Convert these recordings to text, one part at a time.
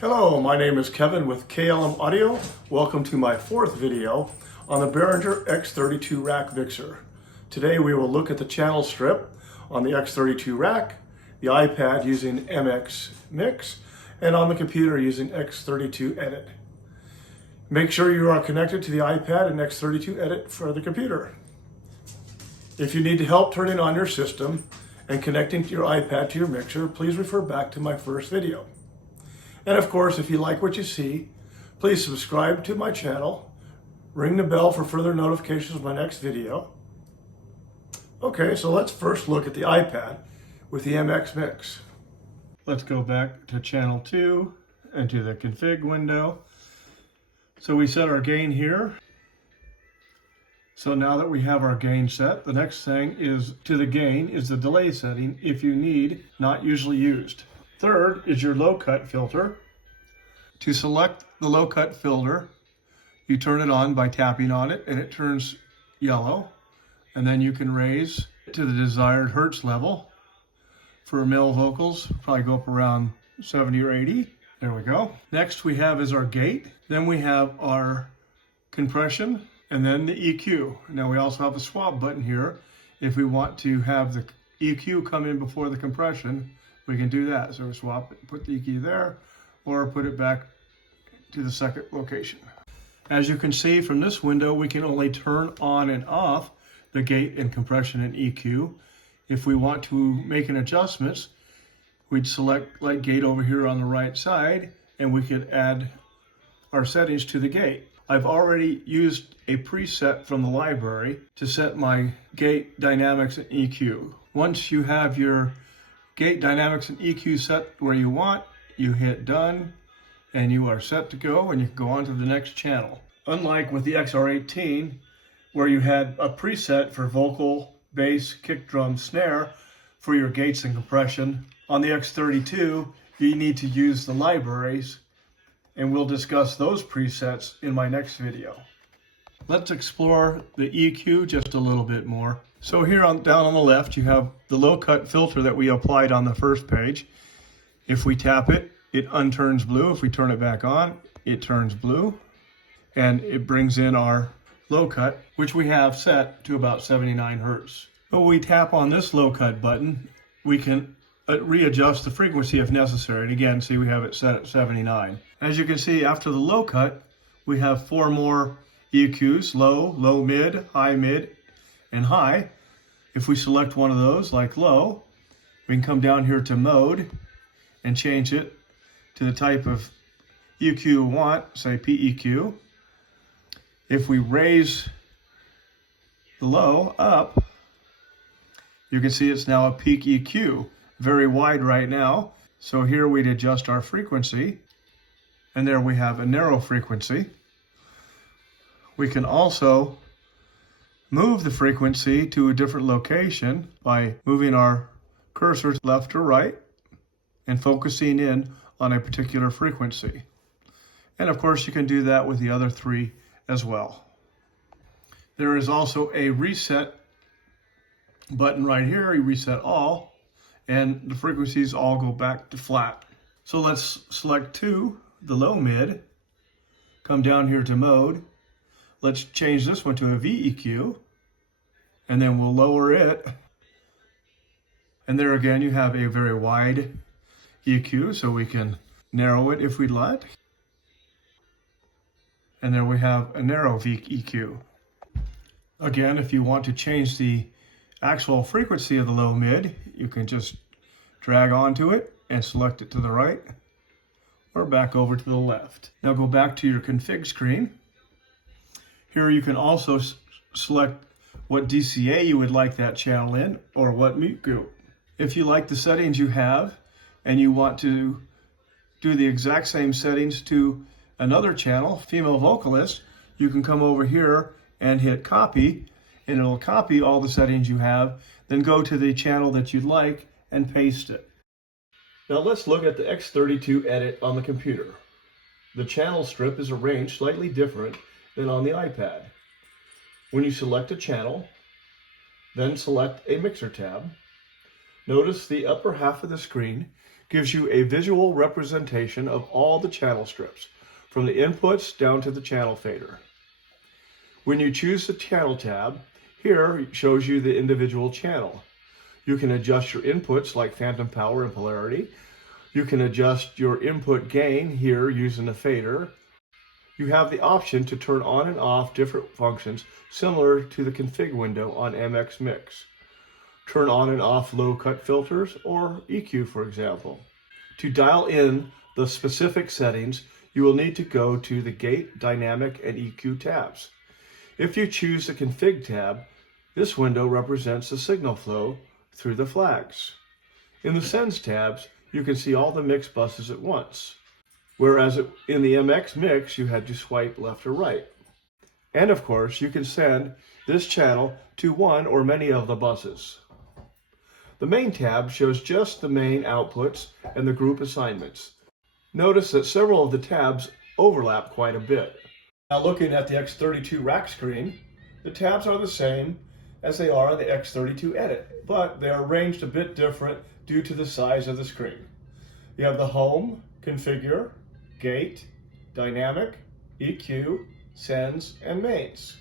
Hello, my name is Kevin with KLM Audio. Welcome to my fourth video on the Behringer X32 Rack mixer. Today we will look at the channel strip on the X32 Rack, the iPad using MX Mix, and on the computer using X32 Edit. Make sure you are connected to the iPad and X32 Edit for the computer. If you need help turning on your system and connecting your iPad to your mixer, please refer back to my first video. And of course, if you like what you see, please subscribe to my channel, ring the bell for further notifications of my next video. Okay, so let's first look at the iPad with the MX Mix. Let's go back to channel 2 and to the config window. So we set our gain here. So now that we have our gain set, the next thing is to the gain is the delay setting if you need, not usually used. Third is your low cut filter. To select the low cut filter, you turn it on by tapping on it and it turns yellow. And then you can raise to the desired hertz level. For male vocals, probably go up around 70 or 80. There we go. Next we have is our gate. Then we have our compression and then the EQ. Now we also have a swap button here. If we want to have the EQ come in before the compression, we can do that. So swap it, put the EQ there, or put it back to the second location. As you can see from this window, we can only turn on and off the gate and compression and EQ. If we want to make an adjustments, we'd select like gate over here on the right side, and we could add our settings to the gate. I've already used a preset from the library to set my gate dynamics and EQ. Once you have your gate dynamics and EQ set where you want, you hit done and you are set to go, and you can go on to the next channel. Unlike with the XR18 where you had a preset for vocal, bass, kick drum, snare for your gates and compression, on the X32 you need to use the libraries, and we'll discuss those presets in my next video. Let's explore the EQ just a little bit more. So here down on the left, you have the low cut filter that we applied on the first page. If we tap it, it unturns blue. If we turn it back on, it turns blue. And it brings in our low cut, which we have set to about 79 hertz. When we tap on this low cut button, we can readjust the frequency if necessary. And again, see, we have it set at 79. As you can see, after the low cut, we have 4 more EQs: low, low mid, and high. If we select one of those, like low, we can come down here to mode and change it to the type of EQ we want, say PEQ. If we raise the low up, you can see it's now a peak EQ, very wide right now. So here we'd adjust our frequency, and there we have a narrow frequency. We can also move the frequency to a different location by moving our cursor left or right and focusing in on a particular frequency. And of course, you can do that with the other 3 as well. There is also a reset button right here. You reset all, and the frequencies all go back to flat. So let's select 2, the low mid, come down here to mode. Let's change this one to a VEQ, and then we'll lower it. And there again, you have a very wide EQ, so we can narrow it if we'd like. And there we have a narrow VEQ. Again, if you want to change the actual frequency of the low mid, you can just drag onto it and select it to the right or back over to the left. Now go back to your config screen. Here you can also select what DCA you would like that channel in, or what mute group. If you like the settings you have and you want to do the exact same settings to another channel, female vocalist, you can come over here and hit copy, and it'll copy all the settings you have, then go to the channel that you'd like and paste it. Now let's look at the X32 Edit on the computer. The channel strip is arranged slightly different than on the iPad. When you select a channel, then select a mixer tab, notice the upper half of the screen gives you a visual representation of all the channel strips, from the inputs down to the channel fader. When you choose the channel tab, here it shows you the individual channel. You can adjust your inputs like phantom power and polarity. You can adjust your input gain here using the fader. You have the option to turn on and off different functions similar to the config window on MX Mix. Turn on and off low cut filters or EQ, for example. To dial in the specific settings, you will need to go to the Gate, Dynamic, and EQ tabs. If you choose the Config tab, this window represents the signal flow through the flags. In the Sends tabs, you can see all the mix buses at once, whereas in the MX Mix, you had to swipe left or right. And of course, you can send this channel to one or many of the buses. The Main tab shows just the main outputs and the group assignments. Notice that several of the tabs overlap quite a bit. Now looking at the X32 Rack screen, the tabs are the same as they are on the X32 Edit, but they are arranged a bit different due to the size of the screen. You have the Home, Configure, Gate, Dynamic, EQ, Sends, and Mains.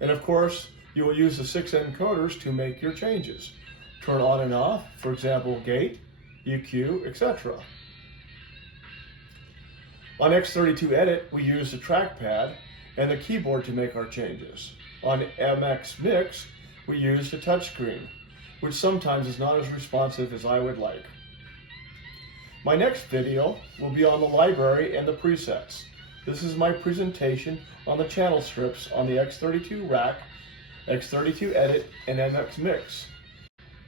And of course, you will use the 6 encoders to make your changes. Turn on and off, for example, Gate, EQ, etc. On X32 Edit, we use the trackpad and the keyboard to make our changes. On MX Mix, we use the touchscreen, which sometimes is not as responsive as I would like. My next video will be on the library and the presets. This is my presentation on the channel strips on the X32 Rack, X32 Edit, and MX Mix.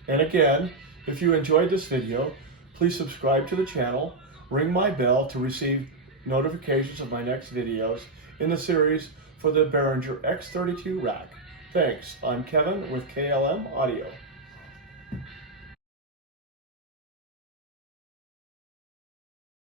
And again, if you enjoyed this video, please subscribe to the channel, ring my bell to receive notifications of my next videos in the series for the Behringer X32 Rack. Thanks. I'm Kevin with KLM Audio.